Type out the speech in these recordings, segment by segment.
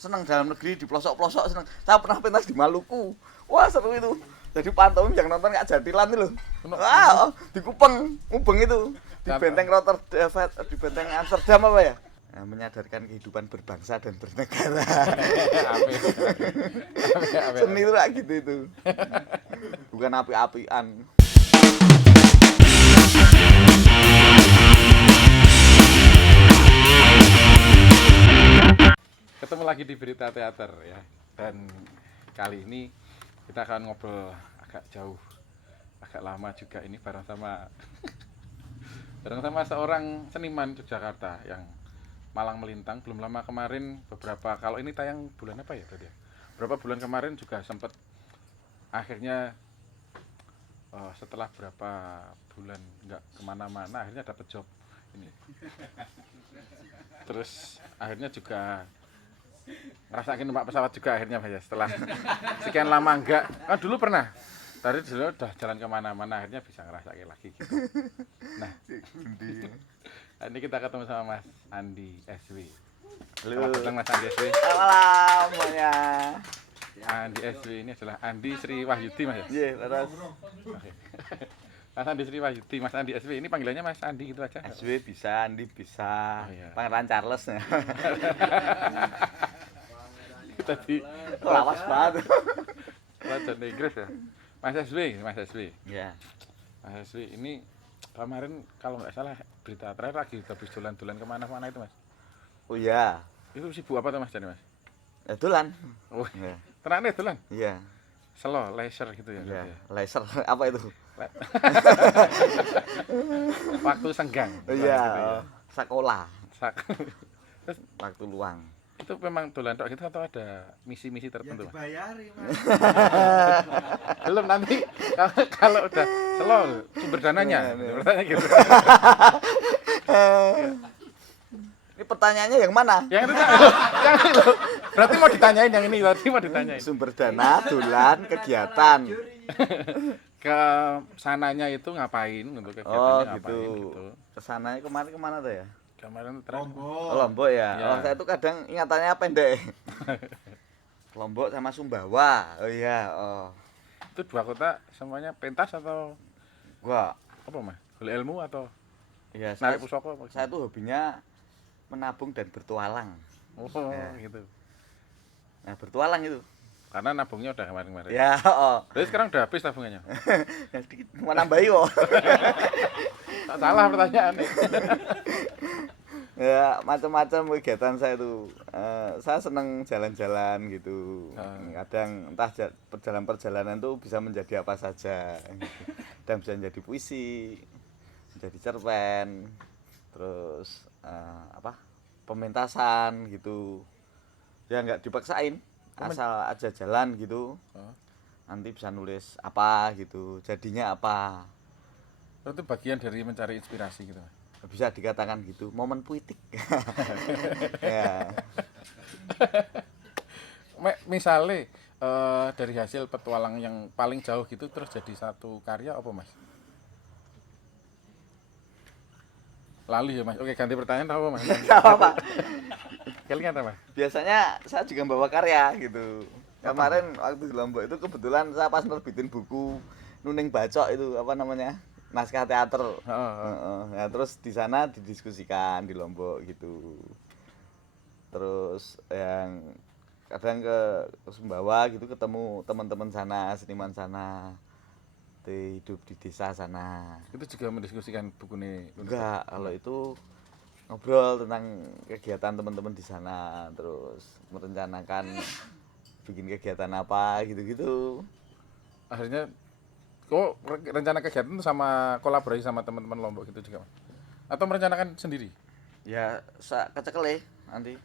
seneng dalam negeri di pelosok-pelosok seneng. Saya pernah pentas di Maluku. Wah, seru itu. Jadi pantomim yang nonton Kak Jatilan itu loh. Wah, di Kupeng, Mubeng itu. Di benteng Rotterdam, di benteng Amsterdam apa ya? Nah, menyadarkan kehidupan berbangsa dan bernegara. Seni itu kayak gitu itu. Bukan api-apian. Ketemu lagi di Berita Teater ya. Dan kali ini kita akan ngobrol agak jauh, agak lama juga ini bareng sama seorang seniman Yogyakarta yang malang melintang. Belum lama kemarin, kalau ini tayang bulan apa ya tadi ya? Berapa bulan kemarin juga sempat akhirnya setelah berapa bulan nggak kemana-mana akhirnya dapat job ini. Terus akhirnya juga ngerasain numpak pesawat juga akhirnya Mas ya, setelah sekian lama enggak. Kan dulu pernah. Tadi dulu udah jalan kemana-mana akhirnya bisa ngerasain lagi gitu. Nah, ini kita ketemu sama Mas Andi SW. Selamat datang Mas Andi SW. Malam semuanya. Andi SW ini adalah Andi Sri Wahyudi Mas ya? Iya, terus. Oke. Mas Andi Sri Wahyudi, Mas Andi SW ini panggilannya Mas Andi gitu aja? SW bisa, Andi bisa. Oh, iya. Pangeran Charles ya. Tadi Lawas banget. Raja Inggris ya. Mas SW. Iya. Mas SW ini kemarin kalau nggak salah berita terakhir lagi habis dolan-dolan kemana-mana itu Mas. Oh iya. Itu sibuk apa tuh Mas jadi Mas? Dolan. Oh, Iya. tenang deh dolan. Iya. Slow, leisure gitu ya. Iya. Ya. Laser apa itu? Waktu senggang. Oh gitu iya. ya. Sekolah. Terus Waktu luang. itu memang dolan tok gitu atau ada misi-misi tertentu Mas? Dibayari Mas. Belum nanti kalau udah slow sumber dananya. Bertanya gitu. Ini pertanyaannya yang mana? Yang itu berarti mau ditanyain yang ini, berarti mau ditanyain. Sumber dana, dolan, kegiatan. Ke sananya itu ngapain untuk Oh kegiatannya gitu. ngapain gitu. Kesananya kemarin kemana tuh ya? Kemarin terakhir Oh, Lombok ya. Ya. Oh, saya tuh kadang ingatannya pendek. Lombok sama Sumbawa. Oh iya. Oh. itu dua kota semuanya pentas atau Gua. apa Mas? Golek ilmu atau Ya, narik pusaka apa? saya tuh hobinya menabung dan bertualang. Oh, Ya. gitu. Nah, bertualang itu. Karena nabungnya udah kemarin-kemarin. Ya, oh. Berarti sekarang udah habis tabungannya. Ya sedikit mau nambahi kok. Tak salah pertanyaan nih. Ya, macam-macam kegiatan saya tuh. Saya seneng jalan-jalan gitu. Kadang entah perjalanan tuh bisa menjadi apa saja. Dan bisa menjadi puisi, menjadi cerpen, terus pementasan gitu. Ya nggak dipaksain, asal aja jalan gitu. Nanti bisa nulis apa gitu, jadinya apa. Itu bagian dari mencari inspirasi gitu. Bisa dikatakan gitu, momen puitik. Ya. Misalnya dari hasil petualang yang paling jauh gitu terus jadi satu karya apa Mas? Lali ya Mas. Oke, ganti pertanyaan apa Mas? Enggak apa-apa. Kelingan apa Mas? Biasanya saya juga bawa karya gitu. Kemarin waktu di Lombok itu kebetulan saya pas nerbitin buku Nuning Bacok itu apa namanya? Naskah teater. Ya, terus di sana didiskusikan di Lombok gitu. Terus yang kadang ke Sumbawa gitu ketemu teman-teman sana, seniman sana. Hidup di desa sana. Itu juga mendiskusikan buku ini. Enggak, kalau itu ngobrol tentang kegiatan teman-teman di sana, terus merencanakan bikin kegiatan apa gitu-gitu. Akhirnya rencana kegiatan itu sama kolaborasi sama teman-teman Lombok gitu juga Mas? Atau merencanakan sendiri? Ya, kecekel nanti.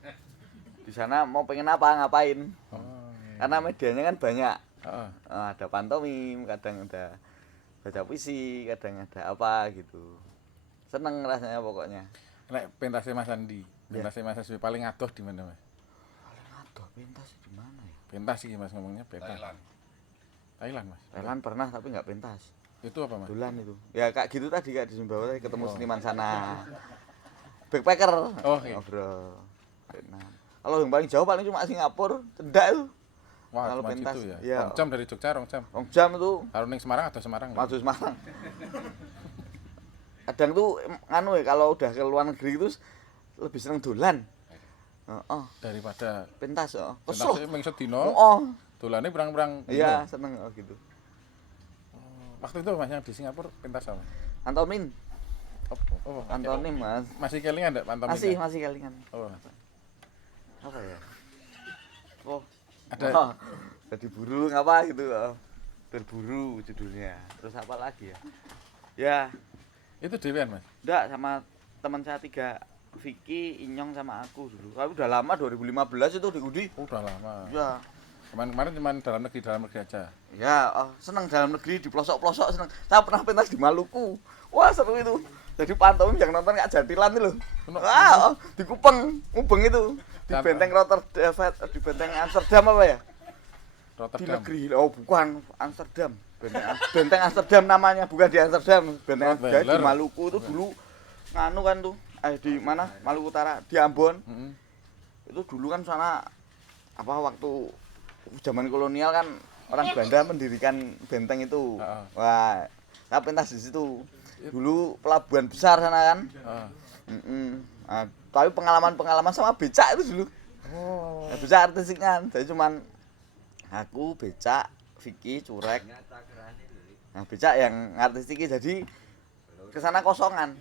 Di sana mau pengen apa ngapain. Oh, iya. Karena medianya kan banyak. Heeh. Ada pantomim, kadang ada baca puisi, kadang ada apa gitu. Seneng rasanya pokoknya. Nek pentasnya Mas Andi, pentasnya Mas Aswi paling adoh di mana Mas? Paling adoh pentas di mana ya? Pentas sih Mas ngomongnya pentas. Thailand Mas. Thailand pernah tapi nggak pentas. Itu apa Mas? Dolan itu. Ya kayak gitu tadi kayak di Sumbawa tadi ketemu seniman sana. Backpacker. Oh, iya. Ngobrol. Vietnam. Kalau yang paling jauh paling cuma Singapura, cedak itu. Wah, Kalau cuma pentas, gitu ya. iya. 2 jam dari Jogja, 2 jam. 2 jam itu Kalau ning Semarang ada Semarang. maju Semarang. Kadang tuh nganu ya kalau udah ke luar negeri itu lebih seneng dolan. Heeh, Daripada pentas heeh. pentas Kesel. ming sedina, Heeh. dolane pirang-pirang dino. Iya, seneng gitu. Waktu itu Mas yang di Singapura pentas apa? Pantomim, pantomim Mas. Masih kelingan enggak pantomim? Masih kelingan. Oh. Apa ya? Oh, Ada jadi burung apa gitu. Berburu judulnya. Terus apa lagi ya? Ya, itu dewean, Mas. enggak sama teman saya 3, Vicky, Inyong sama aku dulu. Tapi udah lama 2015 itu di Udi. Udah lama. Ya. Kemarin cuma dalam negeri aja. Ya, seneng dalam negeri di pelosok-pelosok seneng. Saya pernah pentas di Maluku. Wah, seru itu. Jadi pantomim yang nonton kayak Jatilan itu loh. Wah, di Kupang, Mubeng itu. Di Benteng Rotterdam, di Benteng Amsterdam apa ya? Di Rotterdam. negeri. Oh, bukan Amsterdam. Benteng Amsterdam namanya, bukan di Amsterdam. Benteng di Maluku itu dulu nganu kan tuh. Di mana? Maluku Utara, di Ambon. Itu dulu kan sana apa waktu zaman kolonial kan orang Belanda mendirikan benteng itu. Wah, saya pentas di situ. Dulu pelabuhan besar sana kan. Nah, tapi pengalaman sama becak itu dulu. Oh. Nah, becak artistiknya. Jadi cuman aku becak, Vicky, Curek. Nah, becak yang artistiknya jadi kesana kosongan.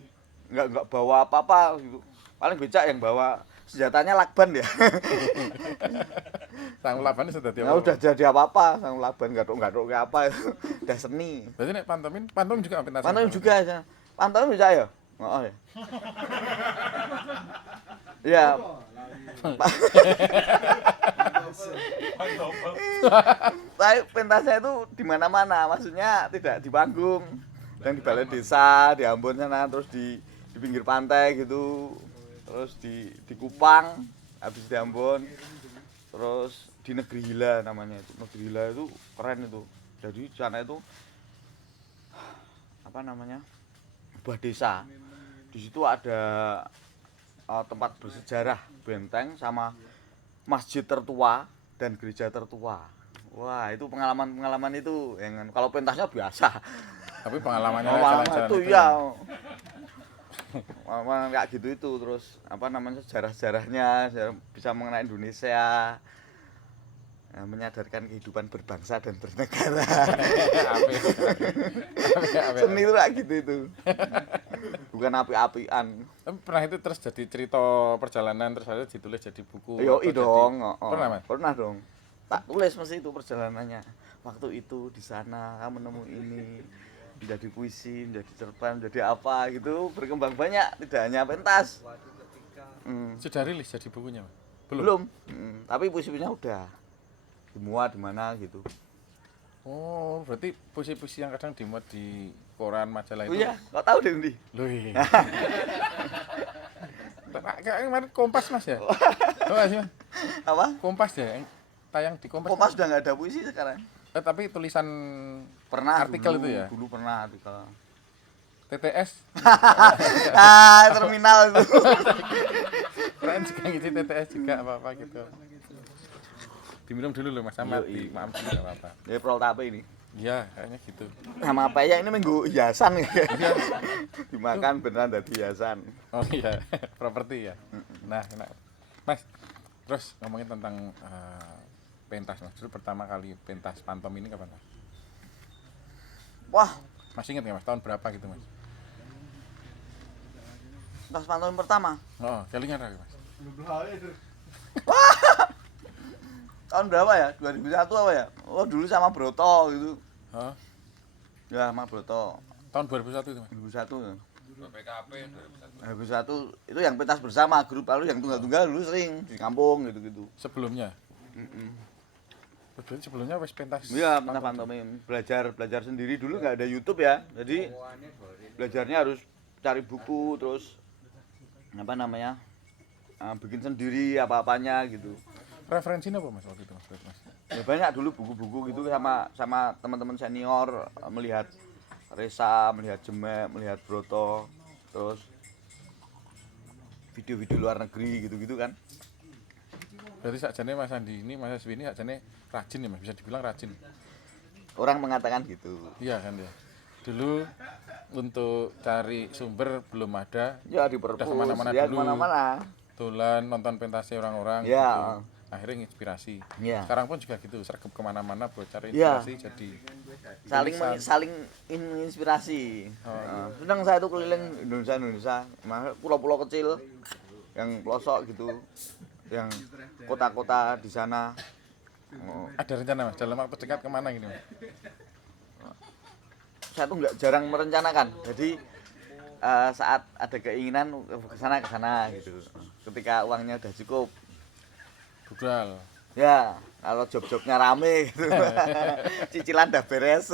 Enggak bawa apa-apa gitu. Paling becak yang bawa senjatanya lakban ya. Sang Laban sudah tiap. Nah, udah jadi apa-apa, sang Laban gadok-gadok kayak apa itu. Udah seni. Berarti nek pantomim juga pentas. Pantomim juga ya. Pantomim bisa ya? Oh, ya. Iya. Tapi pentasnya itu di mana-mana, maksudnya tidak di panggung. Yang di balai desa, di Ambon sana, terus di pinggir pantai gitu. Terus di Kupang, habis di Ambon. Terus di Negeri Hila namanya itu. Negeri Hila itu keren itu. Jadi di sana itu apa namanya? Sebuah desa. Di situ ada tempat bersejarah, benteng sama masjid tertua dan gereja tertua. Wah, itu pengalaman itu yang kalau pentasnya biasa. Tapi pengalamannya Pengalaman itu ya. Pengalaman kayak gitu itu terus apa namanya sejarah-sejarahnya, bisa mengenai Indonesia. Menyadarkan kehidupan berbangsa dan bernegara. Seni itu kayak gitu itu. Bukan api-apian. Tapi pernah itu terus jadi cerita perjalanan terus ada ditulis jadi buku. Yoi dong. Pernah, Mas? Pernah dong. Tak tulis mesti itu perjalanannya. Waktu itu di sana kamu nemu ini, menjadi puisi, menjadi cerpen, menjadi apa gitu, berkembang banyak, tidak hanya pentas. Sudah rilis jadi bukunya, Mas? Belum. Tapi puisi-puisinya udah dimuat di mana gitu. Oh, berarti puisi-puisi yang kadang dimuat di koran majalah itu. Oh iya, kok tahu deh Undi? Loh iya. Kayak kemarin Kompas Mas ya? Oh sih Mas? Apa? Kompas ya, yang tayang di Kompas. Kompas udah nggak ada puisi sekarang. Tapi tulisan Pernah artikel dulu, itu ya? Dulu pernah artikel. TTS. Terminal itu. Keren juga ngisi TTS juga apa-apa gitu. Diminum dulu loh Mas sama maaf enggak apa-apa. Ya proltape ini. Iya, kayaknya gitu. Sama apa ya ini minggu hiasan ya. Dimakan beneran dari hiasan. Oh iya, properti ya. Nah, enak. Mas, terus ngomongin tentang pentas Mas. Dulu pertama kali pentas pantom ini kapan Mas? Wah, Masih ingat nggak Mas tahun berapa gitu Mas? pentas pantomim pertama. Oh, kelingan lagi Mas. Tahun berapa ya? 2001 apa ya? Oh, dulu sama Broto gitu. Oh, Ya, sama Broto. tahun 2001 itu Mas. 2001 ya. PKP 2001 itu yang pentas bersama grup, lalu yang tunggal-tunggal dulu sering di kampung gitu-gitu. Sebelumnya. Berarti sebelumnya wis pentas. Iya, pentas pantomim. Belajar sendiri dulu nggak ada YouTube ya. Jadi belajarnya harus cari buku terus apa namanya? Bikin sendiri apa-apanya gitu. Referensinya apa Mas waktu itu Mas? Ya banyak dulu buku-buku gitu sama teman-teman senior, melihat Resa, melihat Jemek, melihat Broto, terus video-video luar negeri gitu-gitu kan. Berarti sakjane Mas Andi ini, Mas Aswi ini sakjane rajin ya Mas, bisa dibilang rajin. Orang mengatakan gitu. Iya kan ya. Dulu untuk cari sumber belum ada, Ya di perpus, udah kemana-mana ya dulu. kemana-mana. Tulan nonton pentasnya orang-orang Ya. gitu. Akhirnya inspirasi. Ya. Sekarang pun juga gitu, sergap kemana-mana buat cari Ya. inspirasi jadi Saling menginspirasi. Sedang saya tuh keliling Indonesia, pulau-pulau kecil yang pelosok gitu, yang kota-kota di sana. Ada rencana Mas dalam waktu dekat kemana gini Mas? Saya tuh nggak jarang merencanakan. Jadi saat ada keinginan ke sana gitu. Ketika uangnya udah cukup. Budal. Ya, kalau job-jobnya rame gitu. Cicilan udah beres.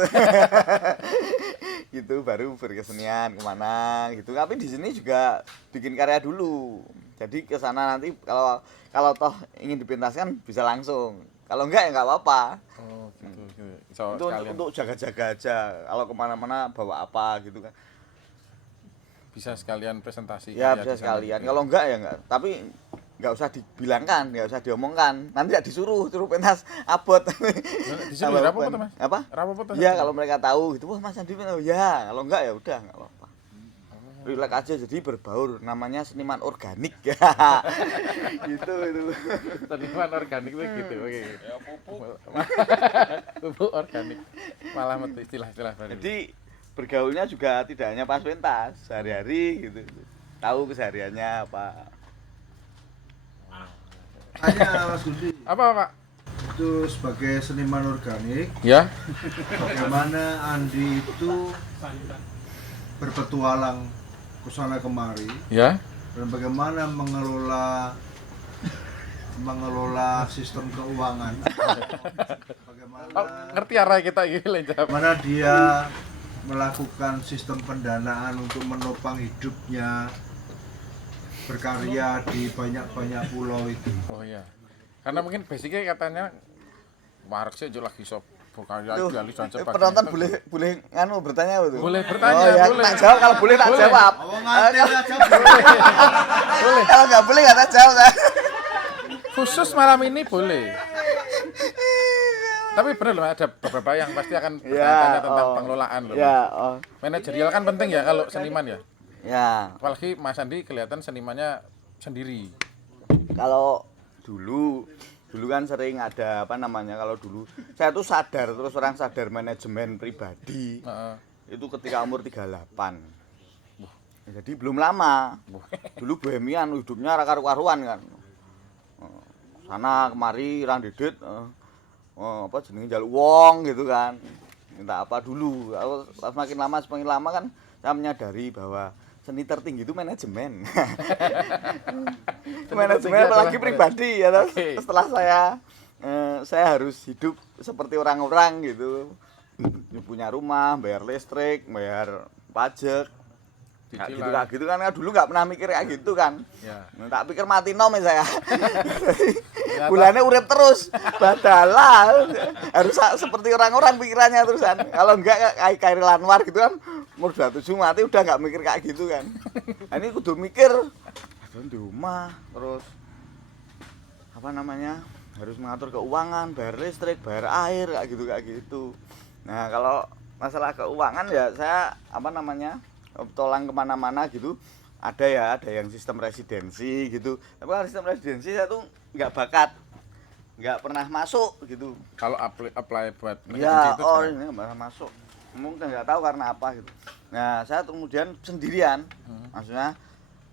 Gitu baru berkesenian kemana gitu. Tapi di sini juga bikin karya dulu. Jadi ke sana nanti kalau toh ingin dipentaskan bisa langsung. Kalau enggak ya enggak apa-apa. Oh, gitu. So, Itu untuk jaga-jaga aja. Kalau kemana-mana bawa apa gitu kan. bisa sekalian presentasi. Ya karya bisa di sana sekalian. gitu. Kalau enggak ya enggak. Tapi enggak usah dibilangkan, enggak usah diomongkan. Nanti enggak suruh pentas abot. Disuruh Tambah rapo beban. apa Mas? Apa? Rapo apa? Iya kalau mereka tahu gitu, wah Mas Andi ya. Kalau enggak ya udah enggak apa-apa. Relax aja jadi berbaur, namanya seniman organik. Gitu itu. Seniman organik itu gitu. Oke. Ya pupuk organik. Malah metu istilah-istilah baru. Jadi bergaulnya juga tidak hanya pas pentas, sehari-hari gitu. Tahu kesehariannya apa. Tanya Mas Gusti, Apa Pak? itu sebagai seniman organik, Ya. bagaimana Andi itu berpetualang ke sana kemari Ya. dan bagaimana mengelola sistem keuangan? Bagaimana Oh, ngerti arah kita iki jawab. mana dia melakukan sistem pendanaan untuk menopang hidupnya berkarya di banyak-banyak pulau itu. Oh iya. Karena mungkin basicnya katanya Mark sih lagi sob berkarya Tuh, idealis dan sebagainya. penonton boleh bertanya betul. Boleh bertanya, Oh ya, boleh. tak jawab kalau boleh tak Boleh. jawab. Kalau nggak boleh nggak tak jawab. Khusus malam ini boleh. Tapi benar loh ada beberapa yang pasti akan bertanya tentang pengelolaan loh. Ya, oh. Manajerial kan penting ya kalau seniman ya. Ya, Apalagi Mas Andi kelihatan senimannya sendiri. kalau dulu kan sering ada apa namanya, kalau dulu saya tuh sadar, terus orang sadar manajemen pribadi Heeh. itu ketika umur 38. Jadi belum lama. Dulu bohemian, hidupnya karu-karuan kan. Sana kemari rang didit apa jenenge njaluk wong gitu kan. Minta apa dulu. Semakin lama kan saya menyadari bahwa seni tertinggi itu manajemen. Manajemen apalagi pribadi ya. Oke. Setelah saya harus hidup seperti orang-orang gitu. Punya rumah, bayar listrik, bayar pajak. Cicilan. Gitu kan dulu nggak pernah mikir kayak gitu kan. Ya. Tak pikir mati nom saya. Bulannya urip terus. Badalah. Harus seperti orang-orang pikirannya terusan. Kalau enggak kayak Kairil Anwar gitu kan, umur 27 mati udah nggak mikir kayak gitu kan. Nah, ini kudu mikir di rumah, terus apa namanya? Harus mengatur keuangan, bayar listrik, bayar air kayak gitu. Nah, kalau masalah keuangan ya saya apa namanya? Tolang kemana-mana gitu, ada yang sistem residensi gitu, tapi kalau sistem residensi saya tuh nggak bakat, nggak pernah masuk gitu. Kalau apply buat Ya, itu oh gimana? ini nggak pernah masuk, mungkin nggak tahu karena apa gitu. Nah saya kemudian sendirian, maksudnya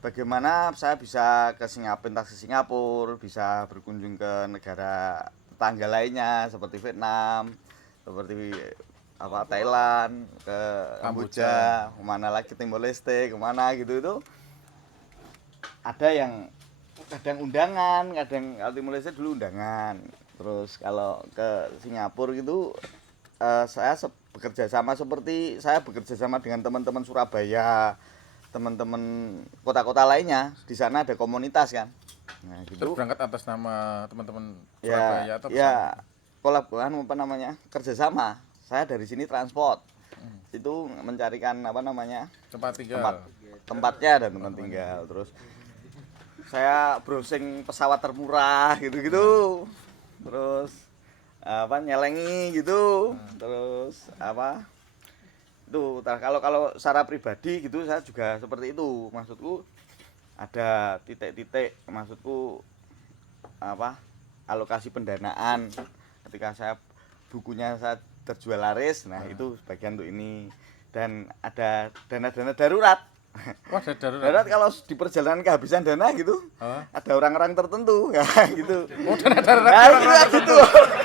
bagaimana saya bisa ke Singapura, bisa berkunjung ke negara tetangga lainnya seperti Vietnam, seperti apa Thailand, ke Kamboja, kemana lagi Timor Leste, kemana gitu itu ada yang kadang undangan, kadang kalau Timor Leste dulu undangan, terus kalau ke Singapura gitu saya bekerja sama seperti saya bekerja sama dengan teman-teman Surabaya, teman-teman kota-kota lainnya, di sana ada komunitas kan. Nah Terus gitu. berangkat atas nama teman-teman Ya, Surabaya atau ya kolaborasi apa namanya kerjasama. Saya dari sini transport itu mencarikan apa namanya tempat tinggal. tempatnya dan tempat tinggal, terus saya browsing pesawat termurah gitu-gitu. Terus nyelengi gitu. Terus itu kalau secara pribadi gitu saya juga seperti itu. Maksudku ada titik-titik, maksudku alokasi pendanaan ketika bukunya saya terjual laris. Nah, itu sebagian untuk ini. Dan ada dana-dana darurat. Wah, ada darurat. Darurat kalau di perjalanan kehabisan dana gitu. Ada orang-orang tertentu ya gitu. Oh, dana darurat. Nah, gitu.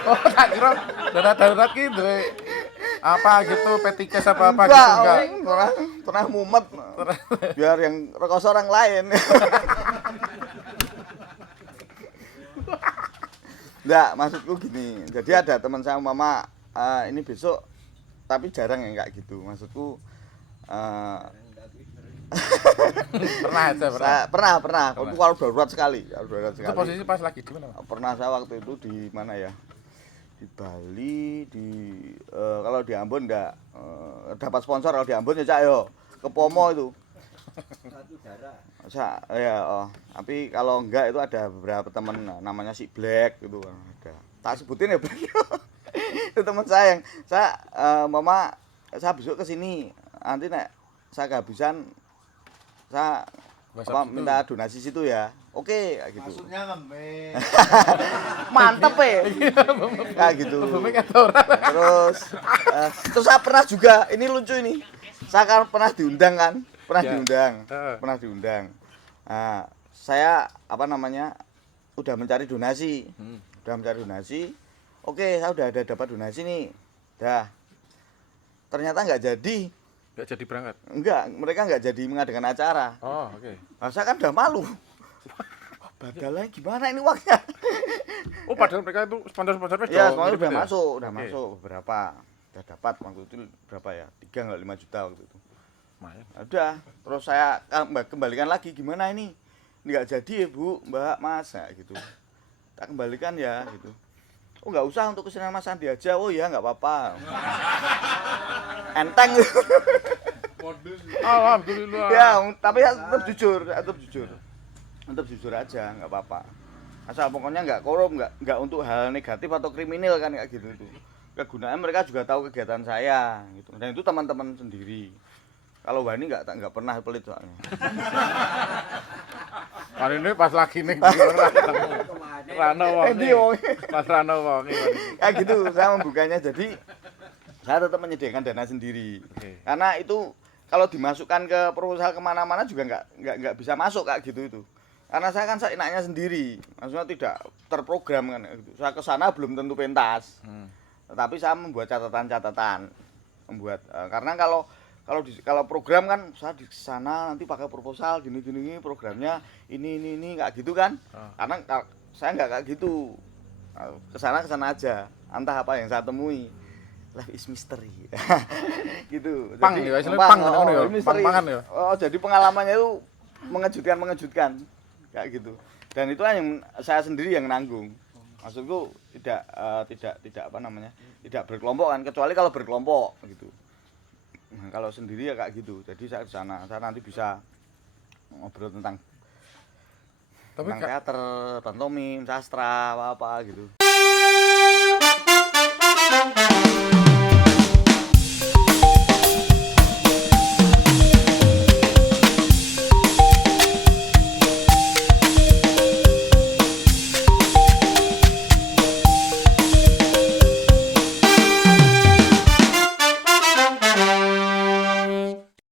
Oh, tak kira dana darurat gitu. Apa gitu, petikes apa Enggak, gitu enggak. pernah mumet. Biar yang rekoso orang lain. Enggak, maksudku gini. Jadi ada teman saya mama ini besok, tapi jarang yang kayak gitu. Maksudku pernah. Oh, Kalau darurat sekali. Itu posisi pas lagi di mana? Pernah saya waktu itu di mana ya? Di Bali, kalau di Ambon enggak dapat sponsor. Kalau di Ambon ya Cak yo ke Pomo itu. Tapi kalau enggak itu ada beberapa teman namanya si Black gitu ada. Tak sebutin ya Black. Itu teman saya yang mama saya besok ke sini. Nanti nek saya kehabisan saya minta donasi situ ya. Oke, kayak gitu. Maksudnya ngemis. Mantep ya. Kayak gitu. Terus saya pernah juga, ini lucu ini. Saya kan pernah diundang kan? Pernah diundang. Nah, saya udah mencari donasi. Oke, saya udah ada dapat donasi nih. Ternyata nggak jadi. Nggak jadi berangkat? Enggak, mereka nggak jadi mengadakan acara. Oh, oke. Nah, saya kan udah malu. Badalnya gimana ini uangnya? Oh, padahal mereka itu sponsor-sponsornya Ya, sponsor udah ya? masuk beberapa. Udah dapat waktu itu berapa ya? 3 enggak 5 juta waktu itu. Lumayan. Udah, terus saya kembalikan lagi, gimana ini? Enggak jadi ya, Bu, Mbak, Mas, nah, gitu. Tak kembalikan ya, gitu. Oh, enggak usah untuk kesenian Mas Andi aja. Oh ya, enggak apa-apa. Enteng. Alhamdulillah. Ya, tapi tetap jujur. Tetap jujur aja, enggak apa-apa. Asal pokoknya enggak korup, enggak untuk hal negatif atau kriminal kan kayak gitu itu. Kegunaan mereka juga tahu kegiatan saya gitu. Dan itu teman-teman sendiri. Kalau Wani enggak pernah pelit soalnya. Hari ini pas lagi nih Rano wong. Pas Rano wong. Kayak gitu, saya membukanya jadi saya tetap menyediakan dana sendiri. Karena itu kalau dimasukkan ke proposal kemana-mana juga nggak bisa masuk kayak gitu itu. Karena saya kan enaknya sendiri, maksudnya tidak terprogram kan gitu. Saya ke sana belum tentu pentas. Tetapi saya membuat catatan-catatan. Karena kalau program kan saya di sana nanti pakai proposal gini programnya ini kayak gitu kan. Karena saya nggak kayak gitu. Ke sana aja. Entah apa yang saya temui. Life is mystery. Gitu. Pang jadi, ya, pang ya. Pang-pangan ya. Oh, jadi pengalamannya itu mengejutkan kayak gitu. Dan itu yang saya sendiri yang nanggung. Maksudku tidak tidak berkelompok kan, kecuali kalau berkelompok gitu. Nah, kalau sendiri ya kayak gitu. Jadi saya ke sana, saya nanti bisa ngobrol tentang teater, pantomim, sastra, apa gitu.